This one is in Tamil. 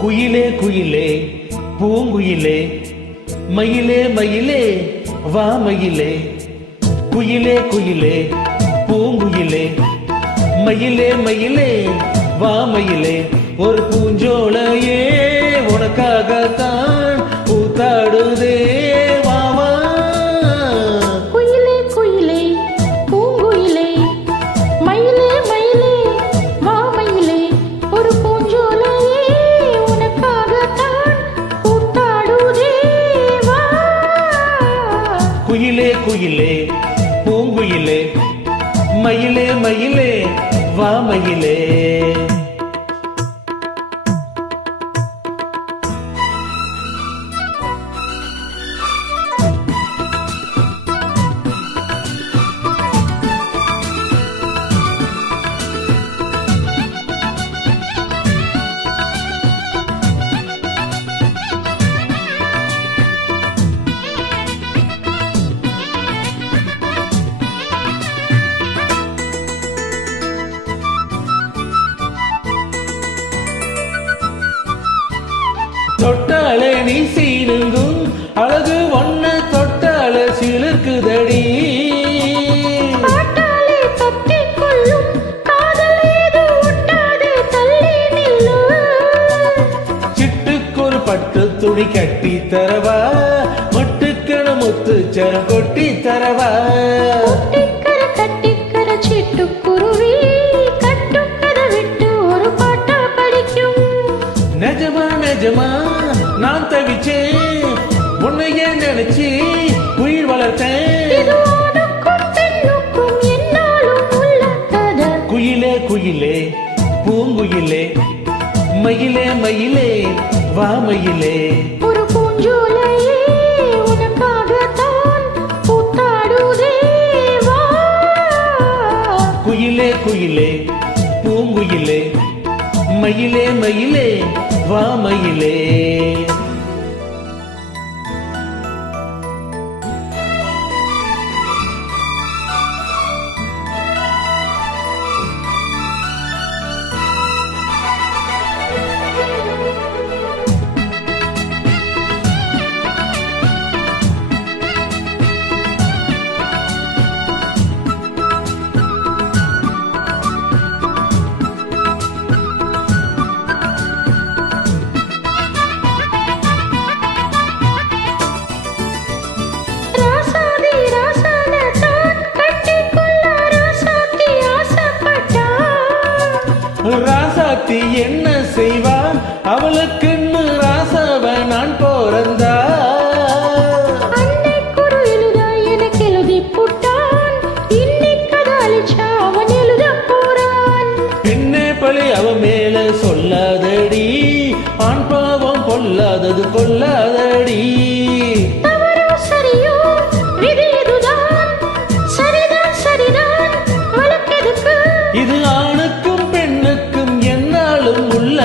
குயிலே குயிலே பூங்குயிலே மயிலே மயிலே வா மயிலே. குயிலே குயிலே பூங்குயிலே மயிலே மயிலே வா மயிலே. ஒரு பூஞ்சோலையே உனக்காகத்தான் பூத்தாடுதே வா வா. குயிலே குயிலே பூங்குயிலே மயிலே மயிலே வா மயிலே. ஒரு பூஞ்சோலையே உனக்காகத்தான் பூத்தாடுதே வா. குயிலே குயிலே பூங்குயிலே மயிலே மயிலே வா மயிலே. தொட்டாலே நீ சீனுங்கும் அழகு ஒன்ன தொட்டாலே சிலிர்க்குதடி. பாட்டாலே தொட்டிக் கொள்ளும் காதல் ஏது ஒட்டாது தள்ளி நில்லு. சிட்டுக்கொரு பட்டு துணி கட்டி தரவா மொட்டுக்கண முத்துச்சரம் கொட்டி தரவா. ஒட்டிக்கர கட்டிக்கர சிட்டுக்குருவி கட்டும் கதை விட்டு ஒரு பாட்டா படிக்கும். நிஜமா நிஜமா நான் தவிச்சேன் உன்னையே நினைச்சு உயிர் வளர்த்தேன். இது ஆணுக்கும் பெண்ணுக்கும் என்னாலும் உள்ள கதை. குயிலே குயிலே பூங்குயிலே மயிலே மயிலே வா மயிலே. ஒரு பூஞ்சோலையே உனக்காகத்தான் பூத்தாடுதே வா. குயிலே குயிலே பூங்குயிலே மயிலே மயிலே வா மயிலே. ராசாதி ராசானத்தான் கட்டிக்கொள்ள ராசாத்தி ஆசைப்பட்டா. ராசாத்தி என்ன செய்வா அவளுக்குன்னு ராசாவ நான் பிறந்தா. அன்னைக்குரு எழுத எனக்கு எழுதி புட்டான். இன்னைக்கதை அழிச்சா அவன் எழுத போறான். பின்னே பழி அவ மேல சொல்லாதடி ஆண் பாவம் பொல்லாதது கொல்லாதடி. தவறோ சரியோ விதி இதுதான். சரிதான் சரிதான் வழக்கெதுக்கு. இது ஆணுக்கும் பெண்ணுக்கும் என்னாலும் உள்ள